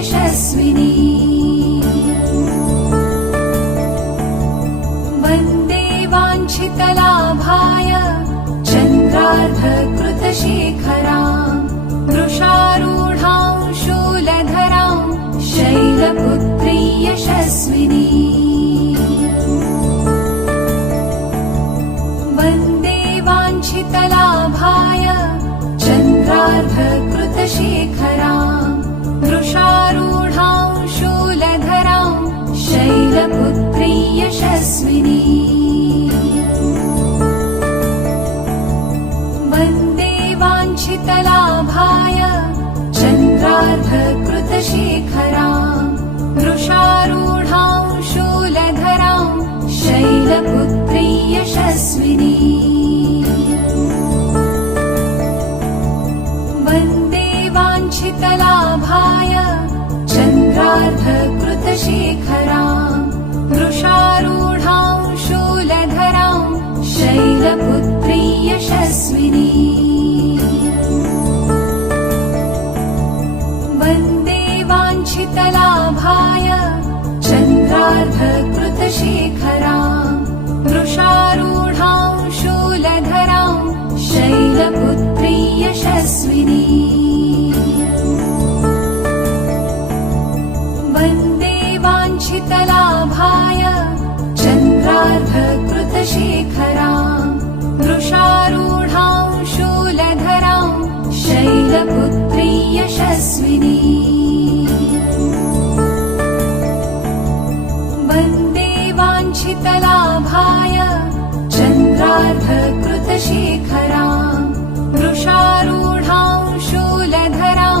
यशस्विनी वन्दे वाञ्छितलाभाय चन्द्रार्धकृतशेखरां वृषारूढां शूलधरां शैलपुत्री यशस्विनी वन्दे वाञ्छितलाभाय चन्द्रार्धकृतशेखरां वृषारूढां शूलधरां शैलपुत्री यशस्विनी वन्दे वाञ्छितलाभाय चन्द्रार्धकृतशेखरां वृषारूढां शूलधरां शैलपुत्री यशस्विनी वन्दे वाञ्छितलाभाय चन्द्रार्धकृतशेखरां वृषारूढां शूलधरां शैलपुत्री यशस्विनी वन्दे वाञ्छितलाभाय चन्द्रार्धकृतशेखरां वृषारूढां शूलधरां शैलपुत्री यशस्विनी वन्दे वाञ्छितलाभाय चन्द्रार्धकृतशेखरां वृषारूढां शूलधरां शैलपुत्री यशस्विनी वन्दे वाञ्छितलाभाय चन्द्रार्धकृतशेखरां वृषारूढां शूलधरां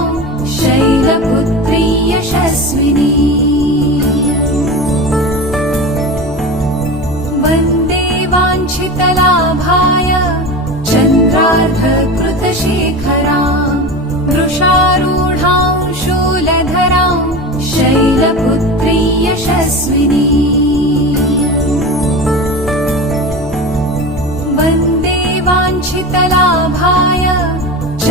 शैलपुत्री यशस्विनी वन्दे वाञ्छितलाभाय चन्द्रार्धकृतशेखरां वृषारूढां शूलधरां शैलपुत्री यशस्विनी